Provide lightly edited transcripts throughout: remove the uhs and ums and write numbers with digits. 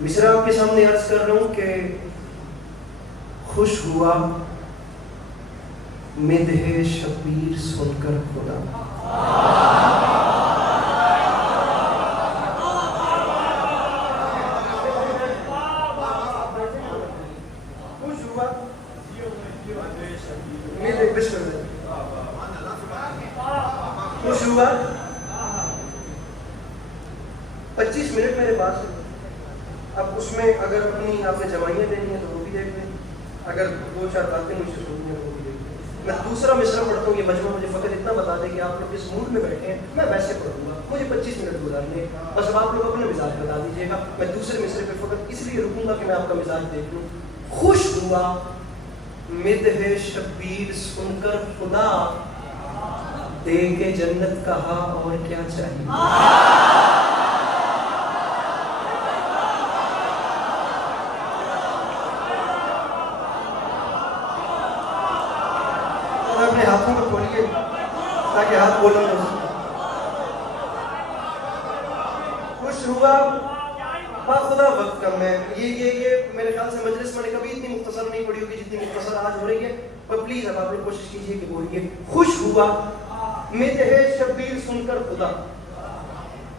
مصرع آپ کے سامنے عرض کر رہا ہوں کہ خوش ہوا مدح شبیر سن کر خدا. خوش ہوا خوش ہوا 25 منٹ میرے پاس ہے. اب اس میں اگر اپنی آپ نے جمائیاں دینی ہیں تو وہ بھی دیکھ لیں, اگر 2-4 باتیں مجھ سے سننی ہیں وہ بھی دیکھ لیں. میں دوسرا مصرع پڑھتا ہوں, یہ مجمع مجھے فقط اتنا بتا دے کہ آپ لوگ کس موڈ میں بیٹھے ہیں, میں ویسے پڑھوں گا, مجھے 25 منٹ گزارنے ہیں, بس اب آپ لوگ اپنا مزاج بتا دیجیے گا. میں دوسرے مصرع پہ فقط اس لیے رکوں گا کہ میں آپ کا مزاج دیکھ لوں. خوش ہوا مدح شبیر سن کر خدا, دے کے جنت کہا اور کیا چاہیے. اپنے ہاتھوں کو کھولیے تاکہ ہاتھ بولنا ہو سکے. خوش ہوا با خدا وقت کم ہے. یہ میرے خیال سے مجلس میں نے کبھی اتنی مختصر نہیں پڑھی ہوگی جتنی مختصر آج ہو رہی ہے, پر پلیز اب آپ نے کوشش کیجیے کہ بولیے. خوش ہوا مدح شبیر سن کر خدا,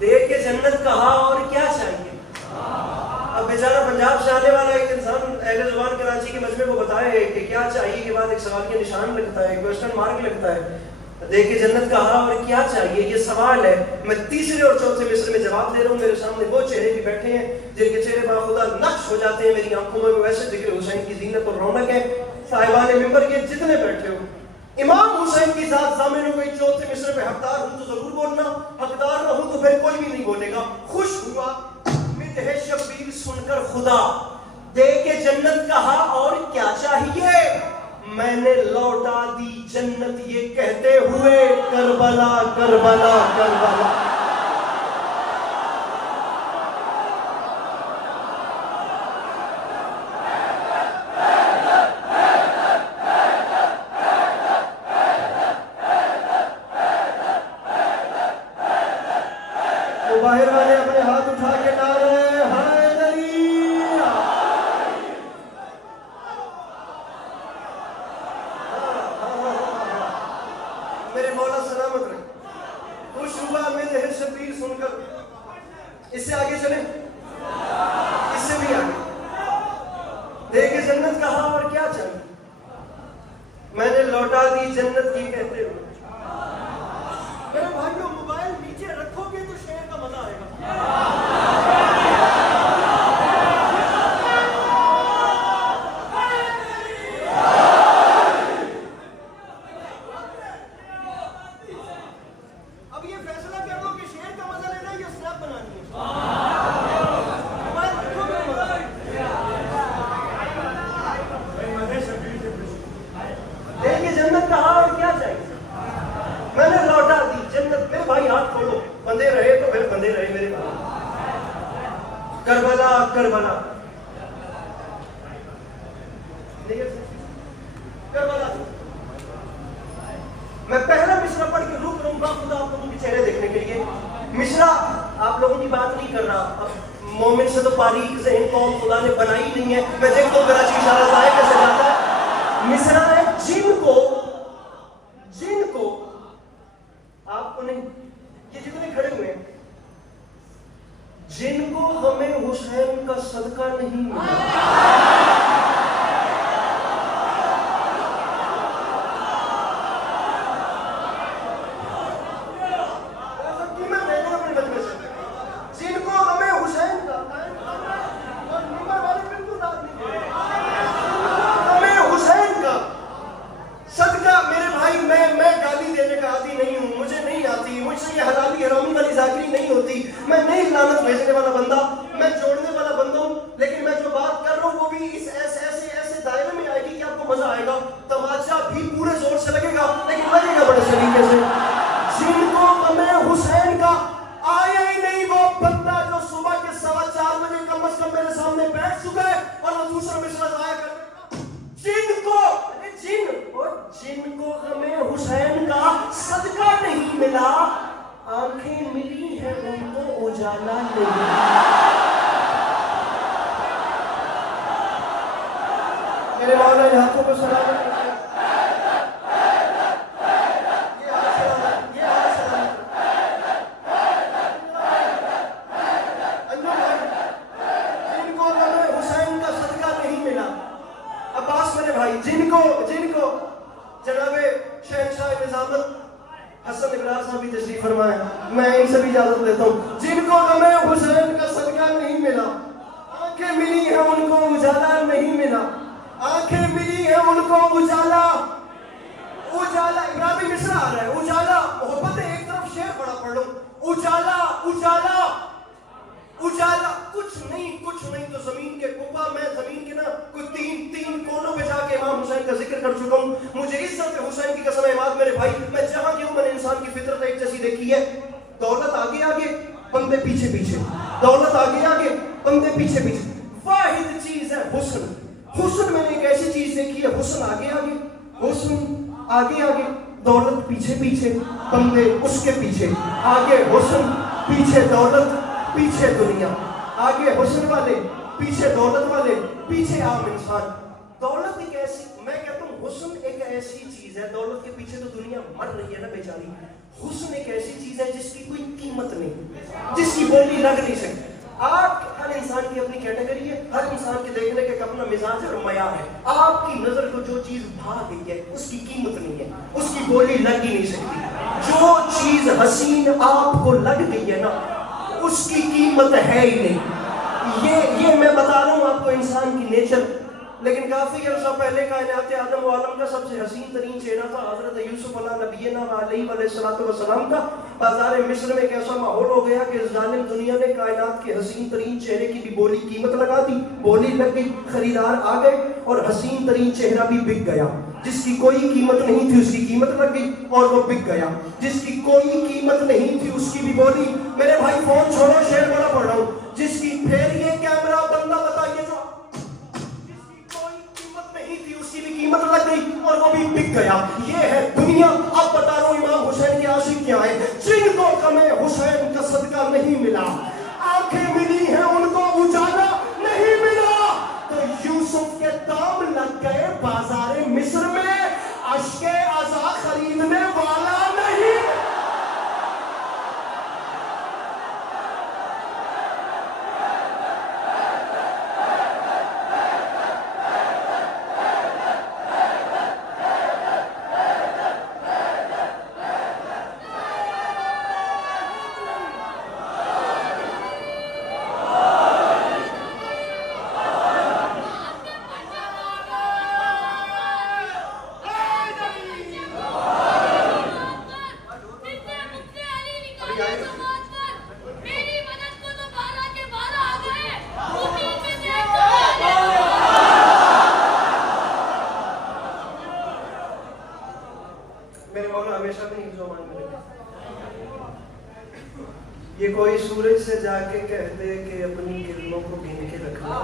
دے کے جنت کہا اور کیا چاہیے. اب بیچارہ پنجاب سے آنے والا ایک انسان اہل زبان کراچی کے مجمع کو بتائے کہ کیا چاہیے کے بعد ایک سوال کے نشان لگتا ہے, کوسچن مارک لگتا ہے. دے کے جنت کہا اور کیا چاہیے, یہ سوال ہے. میں تیسرے اور چوتھے مصرع میں جواب دے رہا ہوں. میرے سامنے وہ چہرے بھی بیٹھے ہیں جن کے چہرے باخدا نقش ہو جاتے ہیں میری آنکھوں میں. ویسے ذکر حسین کی زینت اور رونق ہے. صاحبان ممبر کے جتنے بیٹھے ہو, امام حسین کی ذات ضامن ہو گئی. چوتھے مصرع میں حقدار ہوں تو ضرور بولنا, حقدار نہ ہوں تو پھر کوئی بھی نہیں بولے گا. خوش ہوا مدح شبیر سن کر خدا, دے کے جنت کہا اور کیا چاہیے. میں نے لوٹا دی جنت یہ کہتے ہوئے, کربلا کربلا کربلا. تو باہر والے اپنے ہاتھ اٹھا کے نعرے حیدری. میرے مولا سلامت رہے. خوش ہوا مدح شبیر سن کر. اس سے آگے چلیں, اس سے بھی آگے. دے کے جنت کہا اور کیا چاہیے. میں نے لوٹا دی جنت کی کہتے ہوئے. میرے بھائیوں موبائل نیچے رکھو گے تو شعر کا مزہ آئے گا. اب یہ فیصلہ کر لو کہ شعر کا مزہ لینا ہے یا سنیپ بنانی ہے. موبائل رکھو گے مزہ آئے گا. دے کے جنت کہا اور کیا چاہیے. میں نے لوٹا دی جنت. میرے بھائی ہاتھ کھولو, بندے رہے تو پھر بندے رہے میرے بھائی. کربلا کربلا کربلا. میں پہلا مصرع پڑھ کے رک رہا ہوں خدا آپ لوگوں کے چہرے دیکھنے کے لیے. مصرع آپ لوگوں کی بات نہیں کر رہا. اب مومن سے تو باریک ذہن قوم خدا نے بنائی نہیں ہے. میں دیکھتا ہوں کراچی اشارہ ضائع کیسے جاتا ہے. مصرع ہے جن کو آپ کو نہیں, یہ جتنے کھڑے ہوئے ہیں, جن کو ہمیں حسین کا صدقہ نہیں ملا. جن کو ہمیں حسین کا, ہمیں حسین کا صدقہ. میرے بھائی میں گالی دینے کا عادی نہیں ہوں, مجھے نہیں آتی. مجھ سے یہ حلالی حرامی والی ذاکری نہیں ہوتی. میں نہیں لعنت بھیجنے والا بندہ, میں جوڑنے والا بندہ ہوں. لیکن میں جو بات کر رہا ہوں والے ہاتھوں کو سلامت رکھیں. یہ ہاتھ سلامت، یہ ہاتھ سلامت. جن کو غم حسین کا صدقہ نہیں ملا، عباس میرے بھائی، جن کو جناب شہنشاہ نظامت حسن ابراز صاحب بھی تشریف فرمائے، میں ان سے بھی اجازت لیتا ہوں. جن کو غم حسین کا صدقہ نہیں ملا، آنکھیں ملی ہیں ان کو اجالا نہیں ملا، آنکھیں ملی ہیں ان کو اجالا. ابراہیمی مصرع آ رہا ہے. اجالا، محبت ہے، ایک طرف شعر بڑا پڑھ لو. اجالا کچھ نہیں تو زمین کے کپا، میں زمین کے نا کوئی تین کونوں پہ جا کے امام حسین کا ذکر کر چکا ہوں. مجھے عزت حسین کی قسم ہے عماد میرے بھائی، میں جہاں گیا ہوں میں نے انسان کی فطرت ایک جیسی دیکھی ہے. دولت آگے بندے پیچھے، دولت آگے بندے پیچھے. واحد چیز ہے حسن میں نے ایک ایسی چیز دیکھی ہے، حسن آگے، دولت پیچھے، بندے اس کے پیچھے. آگے حسن، پیچھے دولت، پیچھے دنیا. آگے حسن والے، پیچھے دولت والے، پیچھے عام انسان. دولت ایک ایسی، میں کہتا ہوں حسن ایک ایسی چیز ہے، دولت کے پیچھے تو دنیا مر رہی ہے نا بیچاری. حسن ایک ایسی چیز ہے جس کی کوئی قیمت نہیں، جس کی بولی لگ نہیں سکتی. آپ ہر انسان کی اپنی کیٹیگری ہے، ہر انسان کے دیکھنے کا ایک اپنا مزاج اور معیار ہے. آپ کی نظر کو جو چیز بھا گئی ہے اس کی قیمت نہیں ہے، اس کی بولی لگ ہی نہیں سکتی. جو چیز حسین آپ کو لگ گئی ہے نا اس کی قیمت ہے ہی نہیں. یہ میں بتا رہا ہوں آپ کو انسان کی نیچر. لیکن کافی عرصہ پہلے کائنات آدم و عالم کا سب سے حسین ترین چہرہ تھا حضرت یوسف علیہ نبینا علیہ السلام کا. بازار مصر میں ایک ایسا ماحول ہو گیا کہ ظالم دنیا نے کائنات کے حسین ترین چہرے کی بھی بولی قیمت لگا دی. بولی لگ گئی، خریدار آ گئے اور حسین ترین چہرہ بھی بک گیا. جس کی کوئی قیمت نہیں تھی اس کی قیمت لگ گئی اور وہ بک گیا. جس کی کوئی قیمت نہیں تھی اس کی بھی بولی. میرے بھائی فون چھوڑو، شعر بڑا پڑھ رہا ہوں. جس کی پھر یہ کیمرہ بندہ بتائیے جو جس کی کوئی قیمت نہیں تھی اس کی بھی قیمت لگ گئی اور وہ بھی بک گیا. یہ ہے دنیا. اب بتا رہا ہوں امام حسین کے عاشق کیا ہیں. جن کو غم حسین کا صدقہ نہیں ملا، آنکھیں ملی ہیں ان کو اجالا نہیں ملا. تو یوسف کے دام لگ گئے بازار مصر میں، اشک عزا خریدنے والا نہیں. یہ کوئی سورج سے جا کے کہہ دے کہ اپنی کرنوں کو گن کے رکھنا.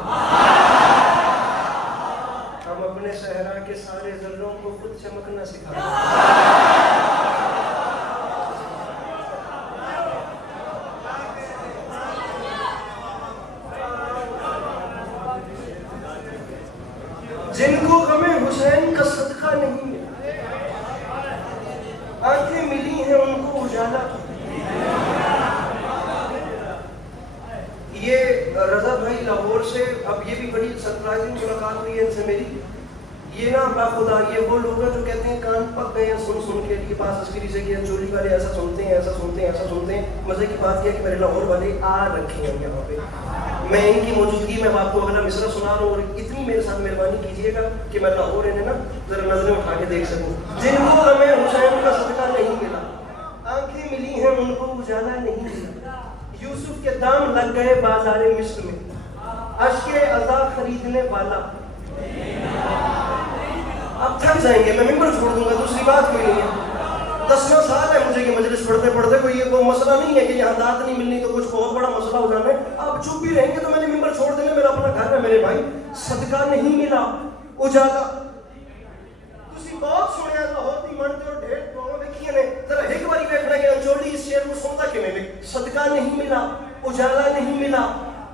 ہم اپنے صحرا کے سارے ذروں کو خود چمکنا سکھاتے ہیں. جن کو غم حسین کا صدقہ نہیں ملا، آنکھیں ملی ہیں ان کو اجالا. یہ رضا بھائی لاہور سے، اب یہ بھی بڑی سرپرائزنگ ملاقات ہوئی ہے ان سے میری. یہ نا باخدا یہ وہ لوگ ہیں جو کہتے ہیں کان پک گئے ہیں سن کے لیے پاس عسکری سے کہ چولی والے ایسا سنتے ہیں. مزے کی بات یہ کہ میرے لاہور والے آ رکھے ہیں یہاں پہ. میں ان کی موجودگی میں آپ کو اگلا مصرع سنا رہا ہوں اور اتنی میرے ساتھ مہربانی کیجیے گا کہ میں لاہور انہیں نا ذرا نظریں اٹھا کے دیکھ سکوں. جن کو غم حسین کا صدقہ نہیں ملا، آنکھیں ملی ہیں ان کو اجالا نہیں ملا. یوسف کے دام لگ گئے بازار مصر میں، اشک عزا خریدنے والا. اب تھک جائیں گے، میں ممبر چھوڑ دوں گا، دوسری بات کوئی نہیں ہے. 10 سال ہے مجھے کہ مجلس پڑھتے کوئی یہ وہ مسئلہ نہیں ہے کہ یہاں داد نہیں ملنی تو کچھ بہت بڑا مسئلہ ہو جانا ہے. آپ چپ بھی رہیں گے تو میں نے ممبر چھوڑ دینا، میرا اپنا گھر ہے میرے بھائی. صدقہ نہیں ملا، اجالا. تسی بہت سنیا لاہور دی منتے اور ڈھیر دعا دیکھیے نے، ذرا ایک باری دیکھنا کہ انچولی اس شعر کو سنتا کیویں میں. صدقہ نہیں ملا، اجالا نہیں ملا،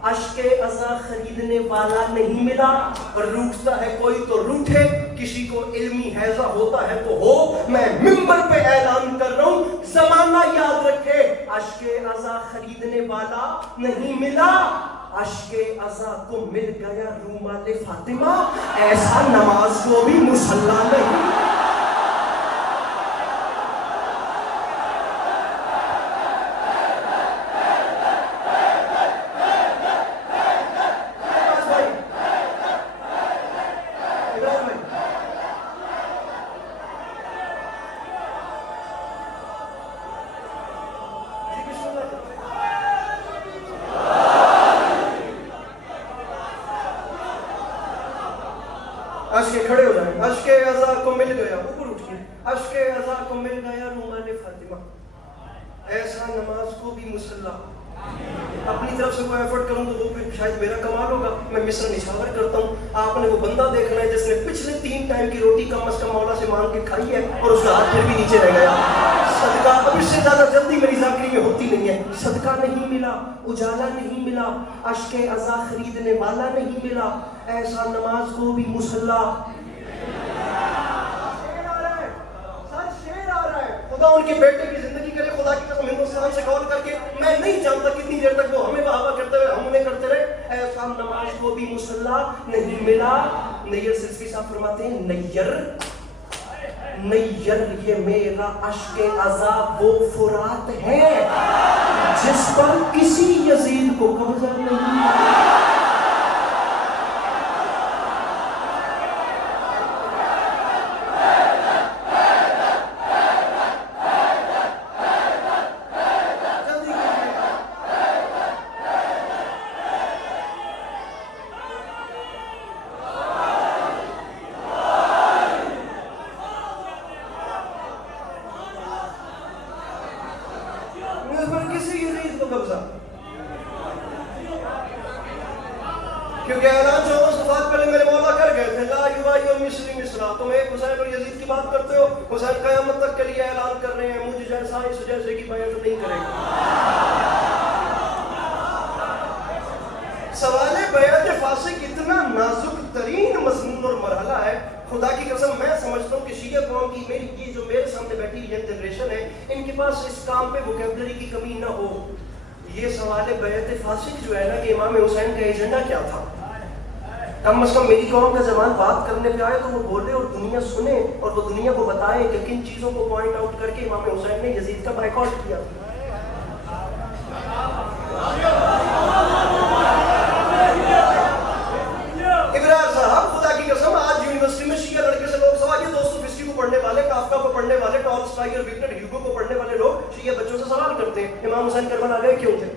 اشک عزا خریدنے والا نہیں ملا. اور روٹتا ہے کوئی تو روٹھے، کسی کو علمی حیضہ ہوتا ہے تو ہو، میں ممبر پہ اعلان کر رہا ہوں، زمانہ یاد رکھے، اشک عزا خریدنے والا نہیں ملا، اشک عزا کو مل گیا رومال فاطمہ، ایسا نماز کو بھی مصلی نہیں۔ اشک کھڑے ہو جائیں، اشک عزا کو مل گیا، اوپر اٹھیے، اشک عزا کو مل گیا رومال فاطمہ، ایسا نماز کو بھی مصلی۔ اپنی طرف سے کوئی ایفرٹ کروں تو وہ بھی شاید میرا کمال ہوگا، میں مصر نشاور کرتا ہوں، آپ نے وہ بندہ دیکھنا ہے جس نے پچھلے 3 ٹائم کی روٹی کم از کم مولا سے مانگ کے کھائی ہے اور اس کا ہاتھ پھر بھی نیچے رہ گیا۔ صدقہ اب اس سے زیادہ جلدی میری ذاکری میں ہوتی نہیں ہے، صدقہ نہیں ملا، اجالا نہیں ملا، اشک عزا خریدنے والا نہیں ملا، ایسا نماز کو بھی مصلی۔ خدا ان کے بیٹے کی زندگی کرے، خدا کی قسم ہندوستان سے کال کر کے میں نہیں جانتا کتنی دیر تک وہ ہمیں بہاوا کرتے ہوئے ہم انہیں کرتے رہے، ایسا نماز کو بھی مصلی نہیں ملا۔ نیر سلسفی صاحب فرماتے ہیں نیر یہ میرا اشک عزا وہ فرات ہے جس پر کسی یزید کو قبضہ نہیں۔ کیونکہ اعلان 14 صفحات پہلے میرے مولا کر گئے تھے، لا یبایع مصری مصرا، تم ایک حسین اور یزید کی بات کرتے ہو، حسین قیامت تک کے لیے اعلان کر رہے ہیں مجھ جیسا اس جیسے کی بیعت نہیں کرے گا۔ سوال بیعت فاسق اتنا نازک ترین مضمون اور مرحلہ ہے، خدا کی قسم میں سمجھتا ہوں کہ شیعہ قوم کی یہ جو میرے سامنے بیٹھی ینگ جنریشن ہے، ان کے پاس اس کام پہ ووکیبلری کی کمی نہ ہو۔ یہ سوال بیعت فاسق جو ہے نا کہ امام حسین کا ایجنڈا کیا تھا، کم از کم میری قوم کا زمان بات کرنے پہ آئے تو وہ بولے اور دنیا سنے اور وہ دنیا کو بتائے کہ کن چیزوں کو پوائنٹ آؤٹ کر کے امام حسین نے یزید کا بائیکاٹ کیا۔ ابرار صاحب خدا کی قسم آج یونیورسٹی میں شیعہ لڑکے سے لوگ سوال، یہ دوستوفسکی کو پڑھنے والے، کافکا کو پڑھنے والے، ٹالسٹائی اور وکٹر ہیوگو کو پڑھنے والے لوگ شیعہ بچوں سے سوال کرتے ہیں امام حسین کربلا گئے کیوں تھے؟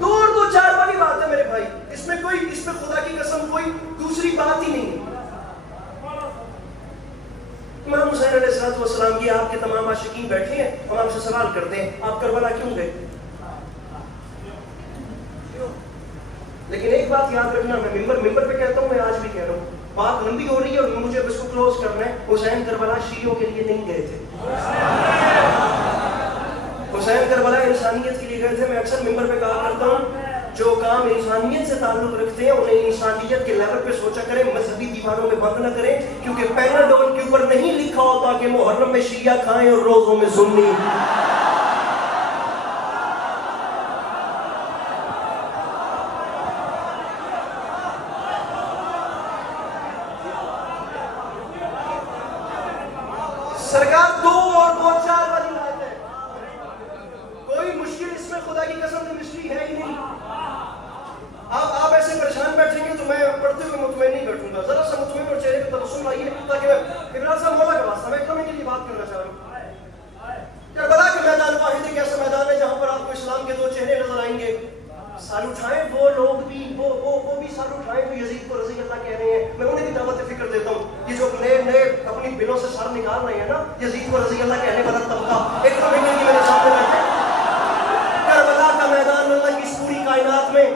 دو چار والی بات ہے میرے بھائی، اس میں خدا کی قسم کوئی دوسری بات ہی نہیں ہے۔ امام حسین علیہ السلام کی آپ کے تمام عاشقین بیٹھے ہیں، ہم آپ سے سوال کرتے ہیں آپ کربلا کیوں گئے؟ لیکن ایک بات یاد رکھنا، میں ممبر پہ کہتا ہوں، میں آج بھی کہہ رہا ہوں، بات لمبی ہو رہی ہے اور مجھے اب اس کو کلوز کرنا ہے۔ حسین کربلا شیعوں کے لیے نہیں گئے تھے، حسین کربلا انسانیت کے لیے گئے تھے۔ میں اکثر ممبر پہ کہا کرتا ہوں جو کام انسانیت سے تعلق رکھتے ہیں انہیں انسانیت کے لیول پہ سوچا کریں، مذہبی دیواروں میں بند نہ کریں، کیونکہ پیناڈول کے اوپر نہیں لکھا ہوتا کہ محرم میں شیعہ کھائیں اور روزوں میں سنی۔ سرکار دو چار والی بات ہے، کوئی مشکل اس میں خدا کی قسم کیمسٹری ہے ہی نہیں۔ آپ ایسے پریشان بیٹھیں گے تو میں پڑھتے ہوئے مطمئن نہیں بیٹھوں گا، ذرا سا مطمئن اور چہرے پہ تبسم لائیے تاکہ میں ابراز صاحب مولا کا واسطہ میں ایک منٹ کے لیے بات کرنا چاہ رہا ہوں۔ کربلا کا میدان واحد ایک ایسا میدان ہے جہاں پر آپ کو اسلام کے 2 چہرے نظر آئیں گے۔ سال اٹھائیں وہ لوگ بھی وہ بھی سال اٹھائیں جو یزید کو رضی اللہ کہہ رہے ہیں، میں انہیں بھی دعوت فکر دیتا ہوں۔ یہ جو نئے اپنی بلوں سے سر نکال رہے ہیں نا، یزید کو رضی اللہ کہنے والا طبقہ ایک منٹ کی میرے سامنے بیٹھے۔ کربلا کا میدان اللہ کی اس پوری کائنات میں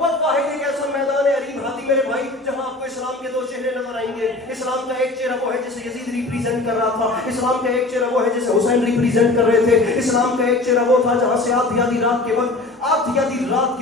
واحد ایک ایسا میدان ہے، عریم ہاتھی میرے بھائی جہاں آپ کو اسلام کے دو چہرے نظر آئیں گے. اسلام کا ایک چہرہ وہ ہے جسے یزید ریپریزنٹ کر رہا تھا, اسلام کا ایک چہرہ وہ ہے جسے حسین ریپریزنٹ کر رہے تھے, اسلام کا ایک چہرہ وہ تھا جہاں سے آدھی رات کے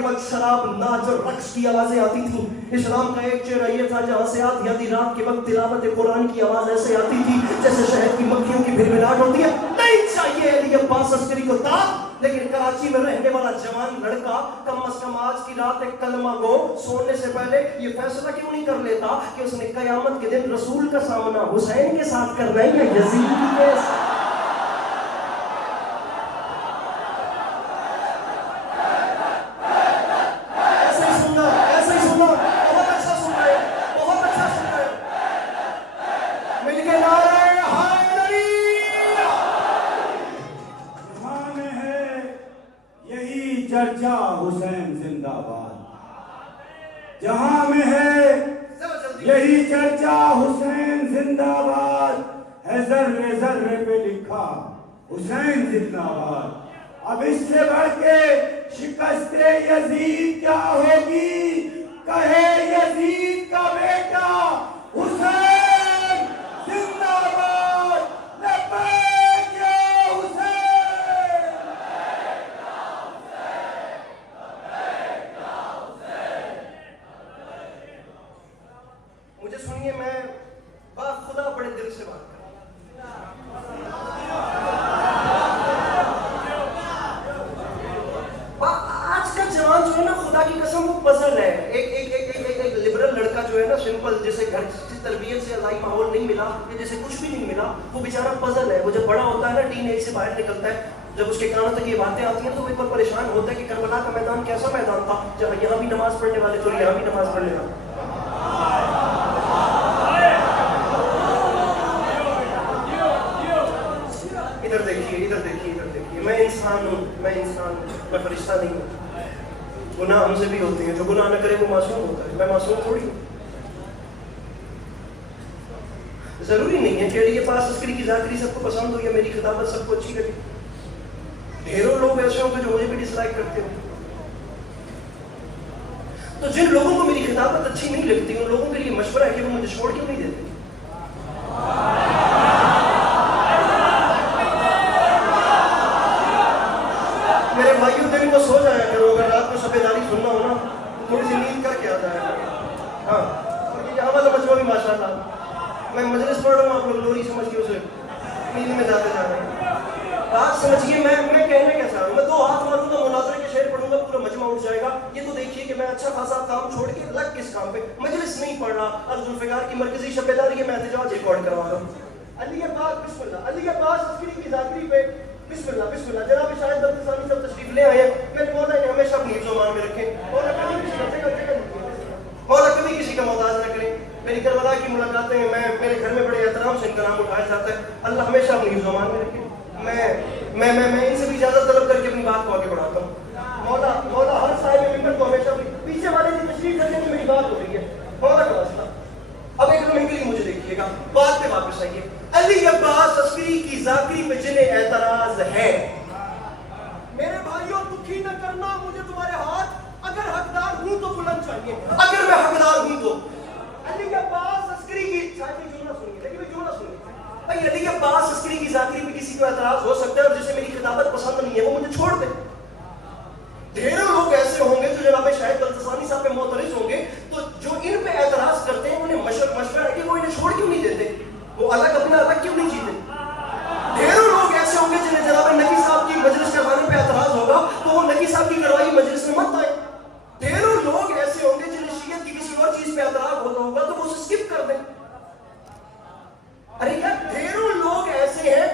وقت شراب, ناچ اور رقص کی آوازیں آتی تھیں. اسلام کا ایک چہرہ یہ تھا جہاں سے آدھی رات کے وقت تلاوت قرآن کی آواز ایسے آتی تھی جیسے شہد کی مکھیوں کی بھربھراہٹ ہوتی ہے. نہیں چاہیے علی عباس عسکری کو تاب, لیکن کراچی میں رہنے والا جوان لڑکا کم از کم آج کی رات ایک کلمہ گو سونے سے پہلے یہ فیصلہ کیوں نہیں کر لیتا کہ اس نے قیامت کے دن رسول کا سامنا حسین کے ساتھ کرنا ہے یا یزید کے ساتھ. چرچا حسین زندہ باد, جہاں میں ہے یہی چرچا حسین زندہ باد, ہے ذرے ذرے پہ لکھا حسین زندہ باد. اب اس سے بڑھ کے شکست یزید کیا ہوگی, کہے یزید کا بیٹا حسین زندہ باد, لبیک یا حسین. مجھے سنیے, میں با خدا بڑے دل سے بات کروں. آج کا جوان جو ہے نا, خدا کی قسم وہ پزل ہے. ایک لبرل لڑکا جو ہے نا, سمپل, جسے گھر کی تربیت سے الہی ماحول نہیں ملا یا جسے کچھ بھی نہیں ملا, وہ بیچارہ پزل ہے. وہ جب بڑا ہوتا ہے نا, ٹین ایج سے باہر نکلتا ہے, جب اس کے کانوں تک یہ باتیں آتی ہیں تو وہ ایک بار پریشان ہوتا ہے کہ کربلا کا میدان کیسا میدان تھا جہاں یہاں بھی نماز پڑھنے والے تھے اور یہاں بھی نماز پڑھنے والے. ادھر دیکھیے, میں انسان ہوں, میں فرشتہ نہیں ہوں. گناہ ہم سے بھی ہوتے ہیں, جو گناہ نہ کرے وہ معصوم ہوتا ہے, میں معصوم تھوڑی ہوں. ضروری نہیں ہے کہ علی عباس عسکری کی ذاکری سب کو پسند ہو یا میری خطابت سب کو اچھی لگے. ڈھیروں لوگ ایسے ہوں گے جو مجھے بھی ڈس لائک کرتے ہوں. تو جن لوگوں کو میری خطابت اچھی نہیں لگتی, ان لوگوں کے لیے مشورہ ہے کہ وہ مجھے چھوڑ کیوں نہیں دیتے. میرے بھائیوں, دن کو سو جایا کرو, اگر رات کو سبیداری سننا ہو نا تھوڑی سی نیند کر کے آ جایا کرو. ہاں, یہاں والا مجموعہ بھی ماشاء اللہ, میں مجلس پڑھ رہا ہوں, آپ لوگ لوری سمجھ کے اسے نیند میں جاتے جا رہے ہیں. بات سمجھیے, میں کہنے کیا چاہ رہا ہوں, میں 2 ہاتھ ماروں گا, مناظرے کے شعر پڑھوں گا, پورا مجمع اٹھ جائے گا. یہ تو دیکھیے کہ میں اچھا خاصا کام چھوڑ کے لگ کس کام پہ, مجلس نہیں پڑھ رہا, ذوالفقار کی مرکزی شبیداری ہے, میں احتجاج ریکارڈ کروا رہا ہوں. علی عباس, بسم اللہ, علی عباس عسکری کی ذاکری پہ بسم اللہ. جناب شاہد بلتسانی صاحب تشریف لے آئے ہیں. میرے مولا نے ہمیشہ اپنی حفظ و امان میں رکھیں, مولا کبھی کسی کا محتاج نہ کریں. میری کربلا کی ملاقاتیں میرے گھر میں بڑے احترام سے ان کا نام اٹھایا جاتا ہے. اللہ ہمیشہ اپنی حفظ و امان میں رکھیں. میں ان سے بھی اجازت طلب کر کے اپنی بات کو آگے بڑھاتا ہوں. مولا ہر صاحب ممبر کو ہمیشہ پیچھے والے کی تشریف کرنے کی میری بات ہو رہی ہے, مولا کا واسطہ. اب ایک لمحے کے لیے مجھے دیکھیے گا, بات پہ واپس آئیے. علی عباس عسکری کی ذاکری پہ جنہیں اعتراض ہے, میرے بھائیوں دکھی نہ کرنا, مجھے تمہارے ہاتھ اگر حقدار ہوں تو بلند چاہیے, اگر میں حقدار ہوں تو. علی عباس عسکری کی جملہ سنیے بھائی, علی عباس عسکری کی ذاکری پہ کسی کو اعتراض ہو سکتا ہے, اور جسے میری خطابت پسند نہیں ہے وہ مجھے چھوڑ دے. ڈھیروں لوگ ایسے ہوں گے جو جناب شاہد بلتسانی صاحب پہ معترض ہوں گے, تو جو ان پہ اعتراض کرتے ہیں انہیں مشورہ ہے کہ وہ انہیں چھوڑ کیوں نہیں دیتے, وہ اپنا الگ کیوں نہیں جیتے. ڈھیروں لوگ ایسے ہوں گے جنہیں جناب نقی صاحب کی مجلس کروانے پہ اعتراض ہوگا تو وہ نقی صاحب کی کروائی مجلس میں مت آئے. ڈھیروں لوگ ایسے ہوں گے جنہیں شیعت کی کسی اور چیز پہ اعتراض ہوگا تو وہ اسے اسکپ کر دیں. ارے یار, ڈھیروں لوگ ایسے ہیں,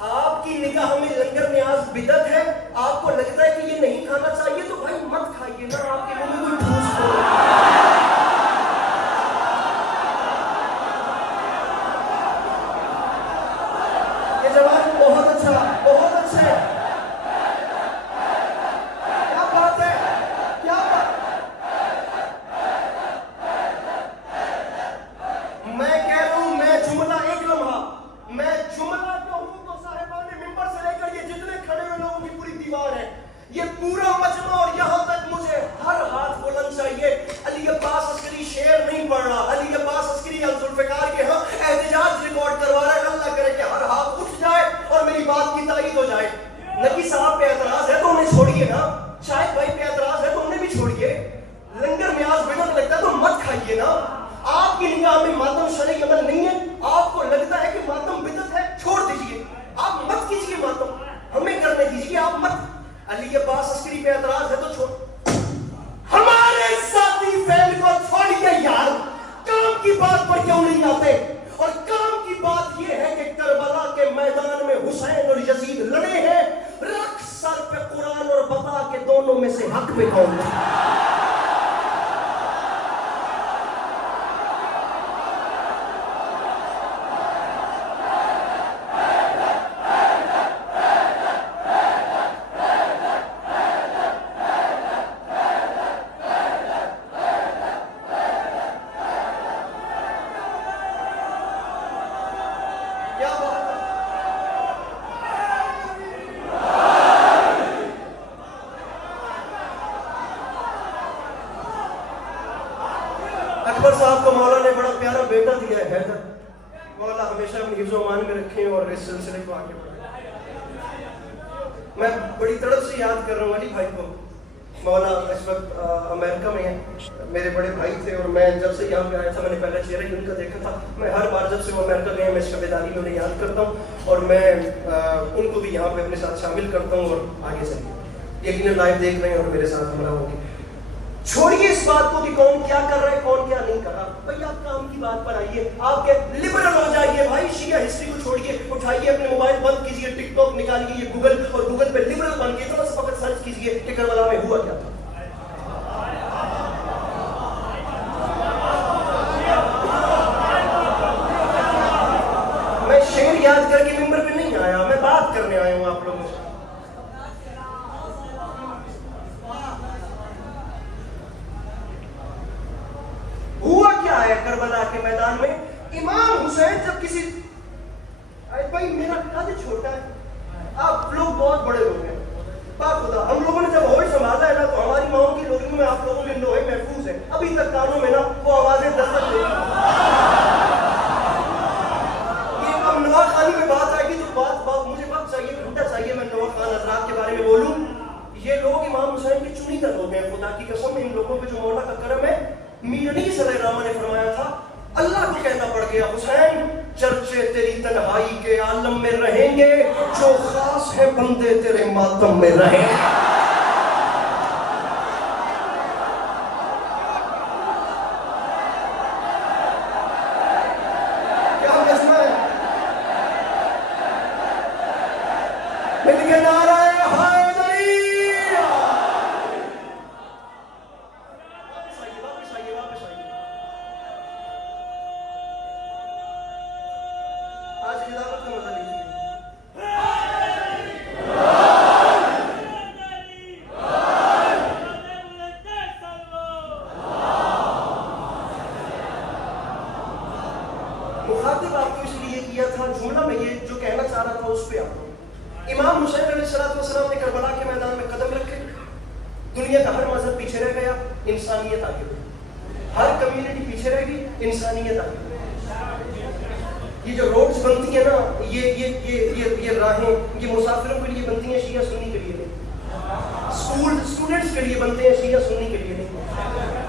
آپ کی نگاہ میں لنگر نیاز بدعت ہے, آپ کو لگتا ہے کہ یہ نہیں کھانا چاہیے تو بھائی مت کھائیے نا, آپ کے منہ میں کوئی ٹھوس ہو. یہ جواب بہت اچھا ہے. کیا بات ہے, میں کہہ رہا ہوں, میں جملہ ایک لمحہ, میں جملہ کہوں تو صاحبان ممبر سے لے کر یہ جتنے کھڑے ہوئے لوگوں کی پوری دیوار ہے, یہ پورا مجمع, اور یہاں تک مجھے ہر ہاتھ بلند چاہیے. علی عباس عسکری شیر نا, شاید بھائی پہ اعتراض ہے تو انہیں بھی چھوڑیے, لنگر میں آج بدعت لگتا ہے تو مت کھائیے نا. آپ کی نگاہ میں ماتم شرعی عمل نہیں ہے, آپ کو لگتا ہے کہ ماتم بدعت ہے, چھوڑ دیجیے, آپ مت کیجیے ماتم, ہمیں کرنے دیجیے, آپ مت. علی عباس عسکری پہ اعتراض ہے تو چھوڑ, ہمارے ساتھی فیل کو چھوڑیے یار, کام کی بات پر کیوں نہیں آتے؟ اور کام کی بات یہ ہے کہ کربلا کے میدان میں حسین اور یزید لڑے ہیں, رکھ سر پہ قرآن اور بتا کہ دونوں میں سے حق پہ کون ہے. اکبر صاحب کو مولا نے بڑا پیارا بیٹا دیا ہے حیدر, مولا ہمیشہ اپنی حفظ و امان میں رکھیں اور اس سلسلے کو آگے بڑھائیں. میں بڑی تڑپ سے یاد کر رہا ہوں علی بھائی کو, مولا اس وقت امریکہ میں ہیں, میرے بڑے بھائی تھے اور میں جب سے یہاں پہ آیا تھا میں نے پہلا چہرہ ہی ان کا دیکھا تھا. میں ہر بار جب سے وہ امریکہ گئے میں اس کا بیداری میں انہیں یاد کرتا ہوں اور میں ان کو بھی یہاں پہ اپنے ساتھ شامل کرتا ہوں اور آگے چلیے یقیناً لائیو دیکھ رہے ہیں اور میرے ساتھ ہمراہ ہوں گے. چھوڑیے اس بات کو کہ کون کیا کر رہا ہے کون کیا نہیں کر رہا, بھائی آپ کام کی بات پر آئیے, آپ کے لبرل ہو جائیے بھائی, شیعہ ہسٹری کو چھوڑیے, اٹھائیے اپنے موبائل بند کیجیے, ٹک ٹاک نکالیے, یہ گوگل اور گوگل پہ لبرل بن کے تھوڑا سا فقط سرچ کیجیے کہ کربلا میں ہوا کیا تھا. میں شعر یاد کر کے ممبر پہ نہیں آیا, میں بات کرنے آیا ہوں آپ لوگوں سے. ہوا کیا ہے کربلا کے میدان میں؟ امام حسین جب کسی, بھائی میرا قد چھوٹا ہے, آپ لوگ بہت بڑے لوگ ہیں, بات خدا ہم لوگوں نے جب ہوش سنبھالا ہے نا تو ہماری ماؤں کی لوگوں میں آپ لوگوں کے لوہے محفوظ ہیں, ابھی تک کانوں میں نا وہ آوازیں دستک دے رہی ہیں. یہ اب نواز خانی میں بات آئے گی تو بات مجھے وقت چاہیے, گھنٹہ چاہیے میں نواز خان حضرات کے بارے میں بولوں. یہ لوگ امام حسین کے چنیدہ لوگ ہیں, خدا کی قسم ان لوگوں پہ جو مولا کا کرم ہے. میرنی صلی اللہ علیہ وسلم نے فرمایا تھا, اللہ کو کہنا پڑ گیا حسین چرچے تیری تنہائی کے عالم میں رہیں گے, جو خاص ہے بندے تیرے ماتم میں رہیں گے. کیا مسئلہ ہے؟ مل کے نعرہ مخاطب آپ کو اس لیے کیا تھا, جملہ میں یہ جو کہنا چاہ رہا تھا اس پہ آپ کو. امام حسین علیہ السلام نے کربلا کے میدان میں قدم رکھے, دنیا کا ہر مذہب پیچھے رہ گیا, انسانیت آگے بڑھی, ہر کمیونٹی پیچھے رہ گئی, انسانیت آگے بڑھی. یہ جو روڈز بنتی ہیں نا, یہ راہیں, یہ مسافروں کے لیے بنتی ہیں, شیعہ سنی کے لیے نہیں. اسٹوڈنٹس کے لیے بنتے ہیں, شیعہ سنی کے لیے نہیں.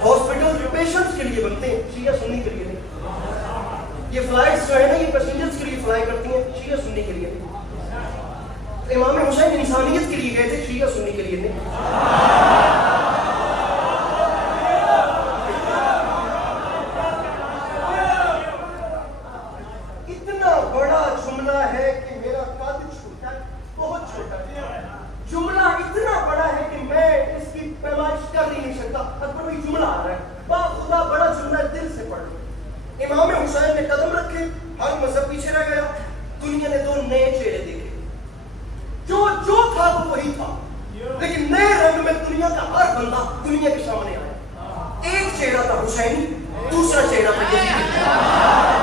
ہاسپٹل پیشنٹس کے لیے بنتے ہیں, شیعہ سنی کے لیے نہیں. یہ فلائٹس جو ہے نا یہ پیسنجرز کے لیے فلائی کرتی ہیں, شیعہ سنی کے لیے نہیں. امام حسین انسانیت کے لیے گئے تھے, شیعہ سنی کے لیے نہیں. اتنا بڑا جملہ ہے کہ میرا قد چھوٹا ہے, بہت چھوٹا ہے. جملہ اتنا بڑا ہے کہ میں اس کی پیمائش کر ہی نہیں سکتا. اکبر بھائی جملہ آ رہا ہے, با خدا بڑا جملہ دل سے پڑھ لو. امام حسین نے قدم رکھے, ہر مذہب پیچھے رہ گیا, دنیا نے دو نئے چہرے دیکھے. جو تھا وہ وہی تھا, لیکن نئے رنگ میں دنیا کا ہر بندہ دنیا کے سامنے آیا. ایک چہرہ تھا حسین, دوسرا چہرہ تھا یزید.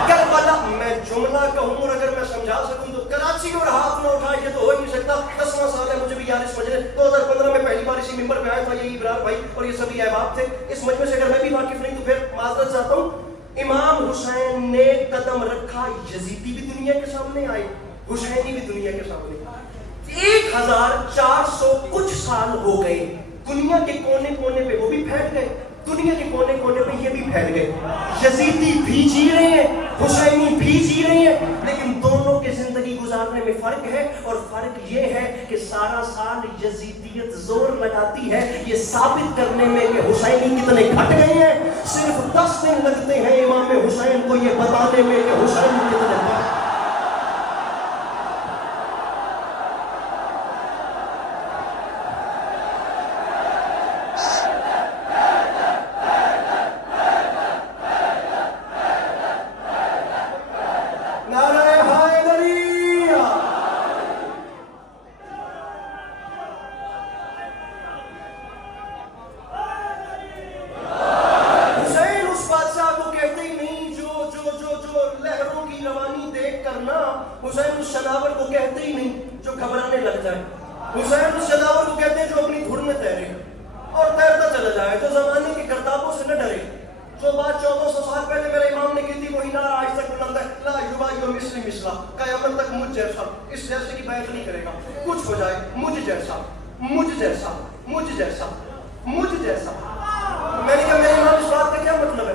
کربلا میں جملہ کہوں اور اگر میں سمجھا سکوں تو کراچی اور ہاتھ نہ اٹھائے, یہ تو ہو ہی نہیں سکتا. 10واں سال ہے, مجھے بھی یاد اس مجلس 2015 میں پہلی بار اسی ممبر پہ آیا تھا, یہی ابرار بھائی اور یہ سبھی احباب تھے. اس مجمع سے اگر میں بھی واقف نہیں تو پھر معذرت چاہتا ہوں. امام حسین نے قدم رکھا, یزیدی بھی دنیا کے سامنے آئے, حسینی بھی دنیا کے سامنے. 1400 کچھ سال ہو گئے، دنیا کے کونے کونے پہ وہ بھی پھیل گئے، دنیا کے کونے کونے پہ یہ بھی پھیل گئے، یزیدی بھی جی رہے ہیں، حسینی بھی جی رہے ہیں، لیکن دونوں کے زندگی گزارنے میں فرق ہے، اور فرق یہ ہے کہ سارا سال یزیدیت زور لگاتی ہے یہ ثابت کرنے میں کہ حسینی کتنے گھٹ گئے ہیں، صرف 10 دن لگتے ہیں امام حسین کو یہ بتانے میں کہ حسین کتنے بڑھ. حسین اس شناور کو کہتے ہی نہیں جو گھبرانے لگ جائے، حسین اس شناور کو کہتے ہیں جو اپنی دھن میں تیرے اور تیرتا چلا جائے، جو زمانے کے گردابوں سے نہ ڈرے. جو بات 1400 سال پہلے میرے امام نے کی تھی وہی نعرہ آج تک بلند ہے، لا یبایع مثلی مثلا، قیامت تک مجھ جیسا اس جیسے کی بیعت نہیں کرے گا، کچھ ہو جائے مجھ جیسا مجھ جیسا مجھ جیسا مجھ جیسا. میں نے کہا میرے امام اس بات کا کیا مطلب ہے؟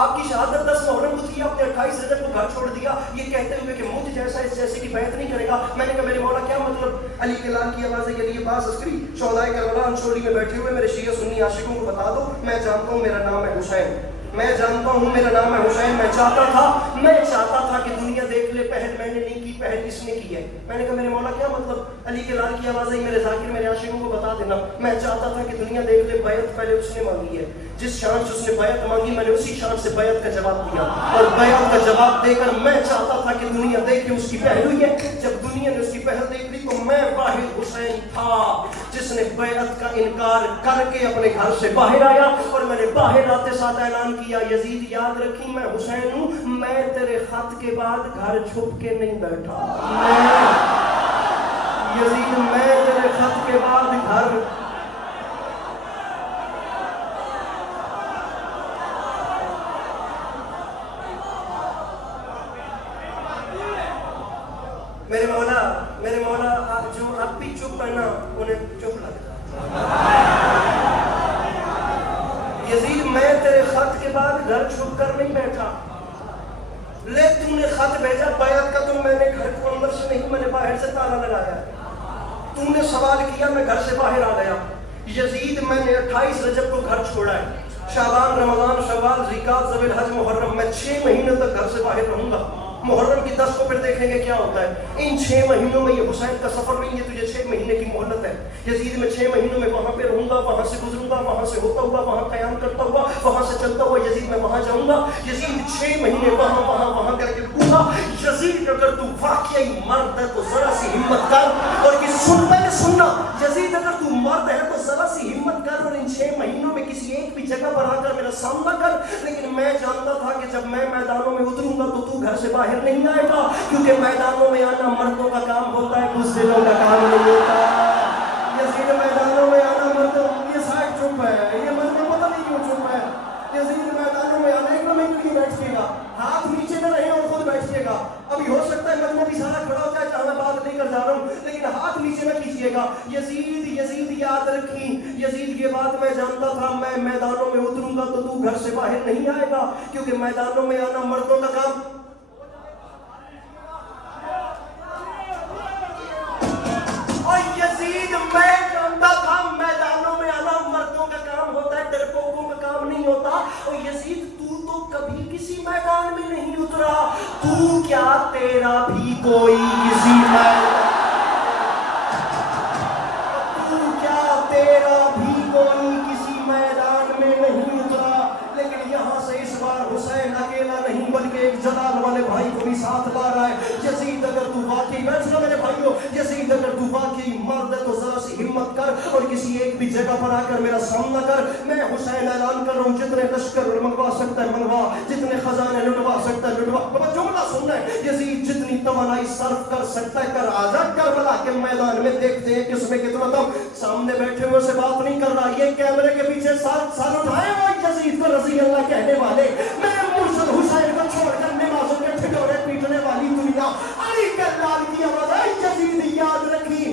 آپ کی شہادت 10 محرم کو تھی، آپ نے 28 رجب کو گھر چھوڑ دیا یہ کہتے ہوئے کہ مجھ جیسا اس جیسے کی بیعت نہیں کرے گا. میں نے کہا میرے مولا کیا مطلب؟ علی کے لال کی آواز کے لیے باز عسکری شہدائے کربلا انشوری میں بیٹھے ہوئے میرے شیعہ سنی عاشقوں کو بتا دو میں جانتا ہوں میرا نام ہے حسین، میں جانتا ہوں میرا نام ہے حسین. میں چاہتا تھا کہ دنیا دیکھ لے پہل میں نے نہیں کی، پہل اس نے کی ہے. میں نے کہا میرے مولا کیا مطلب؟ علی کے لال کی آواز ہے میرے ذاکر میرے عاشقوں کو بتا دینا میں چاہتا تھا کہ دنیا دیکھ لے بیعت پہلے اس نے مانگی ہے، جس شان سے اس نے بیعت مانگی میں نے اسی شان سے بیعت کا جواب دیا، اور بیعت کا جواب دے کر میں چاہتا تھا کہ دنیا دیکھے اس کی پہل ہوئی ہے. جب دنیا نے اس کی پہل دیکھ لی تو میں واحد حسین تھا جس نے بیعت کا انکار کر کے اپنے گھر سے باہر آیا، اور میں نے باہر آتے ساتھ اعلان کیا یزید یاد رکھی میں حسین ہوں، میں تیرے خط کے بعد گھر چھپ کے نہیں بیٹھا، یزید میں تیرے خط کے بعد گھر میرے مولا جو اب بھی چپ ہے نا انہیں چپ لگتا. یزید میں تیرے خط کے بعد گھر چھپ کر نہیں بیٹھا، لے تم نے خط بھیجا بیعت کا تو میں نے گھر کو اندر سے نہیں میں نے باہر سے تالا لگایا، تم نے سوال کیا میں گھر سے باہر آ گیا. یزید میں نے 28 رجب کو گھر چھوڑا ہے، شعبان رمضان شوال ذیقعدہ ذوالحج الحج محرم میں 6 مہینے تک گھر سے باہر رہوں گا. محرم کی 10 کو پھر دیکھیں گے کیا ہوتا ہے. ان 6 مہینوں میں یہ حسین کا سفر نہیں ہے، تجھے 6 مہینے کی مہلت ہے. یزید میں 6 مہینوں میں وہاں پہ رہوں گا، وہاں سے گزروں گا، وہاں سے ہوتا ہوا وہاں قیام کرتا ہوا وہاں سے چلتا ہوا یزید میں وہاں جاؤں گا. یزید 6 مہینے وہاں کر کے رکوں گا. یزید اگر تو واقعی مرد ہے تو ذرا سی ہمت کر، اور یہ پہلے سننا، یزید اگر تو مرد ہے تو ذرا سی ہمت کر اور ان 6 مہینوں میں کسی ایک بھی جگہ پر آ کر میرا سامنا کر. لیکن میں جانتا تھا کہ جب میں میدانوں میں اتروں گا تو گھر سے باہر نہیں آئے گا، کیونکہ میدانوں میں آنا مردوں کا کام ہوتا ہے، بزدلوں کا کام نہیں ہوتا. یزید میدانوں میں آنا مردوں، یہ سائڈ چپ ہے، یہ مردوں پتہ نہیں کیوں چپ ہے. یزید میدانوں میں آنا 1 منٹ نہیں بیٹھیے گا، ہاتھ نیچے نہ رہے اور خود بیٹھیے گا. ابھی ہو سکتا ہے مجمع بھی سارا کھڑا ہو جائے جہاں میں بات لے کر جا رہا ہوں، لیکن ہاتھ نیچے نہ کیجیے گا. یزید یاد رکھی، یزید یہ بات میں جانتا تھا میں میدانوں میں اتروں گا تو گھر سے باہر نہیں آئے گا، کیونکہ میدانوں میں آنا مردوں کا کام. اور یزید میں جانتا تھا میدانوں میں آنا مردوں کا کام ہوتا ہے، ڈرپوکوں کا کام نہیں ہوتا. اور یزید تو کبھی کسی میدان میں نہیں اترا، تو کیا تیرا بھی کوئی کسی میدان، تو کیا تیرا بھی کوئی کسی میدان میں نہیں اترا. لیکن یہاں سے اس بار حسین اکیلا نہیں بلکہ ایک جلال والے بھائی کو بھی ساتھ لا رہا ہے. یزید اگر تو واقعی میرے بھائیوں، یزید اگر تو واقعی مرد ہے تو ذرا سی ہمت کر اور کسی ایک بھی جگہ پر آ کر میرا سامنا کر. میں حسین اعلان کر رہا ہوں جتنے لشکر منگوا سکتا ہے منگوا، جتنے خزانے لٹوا سکتا ہے لٹوا. بابا جملہ سننا ہے، یزید جتنی توانائی صرف کر سکتا ہے کر. آجا کربلا کے میدان میں دیکھتے ہیں کس میں کتنا دم. سامنے بیٹھے ہوئے سے بات نہیں کر رہا، یہ کیمرے کے پیچھے سال اٹھائے وہ یزید کو رضی اللہ کہنے والے، میرے مرشد حسین کو چھوڑ کر نمازوں کے ٹھٹورے پیٹنے والی دنیا. علی کے لال کی آواز ہے یزید یاد رکھی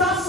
10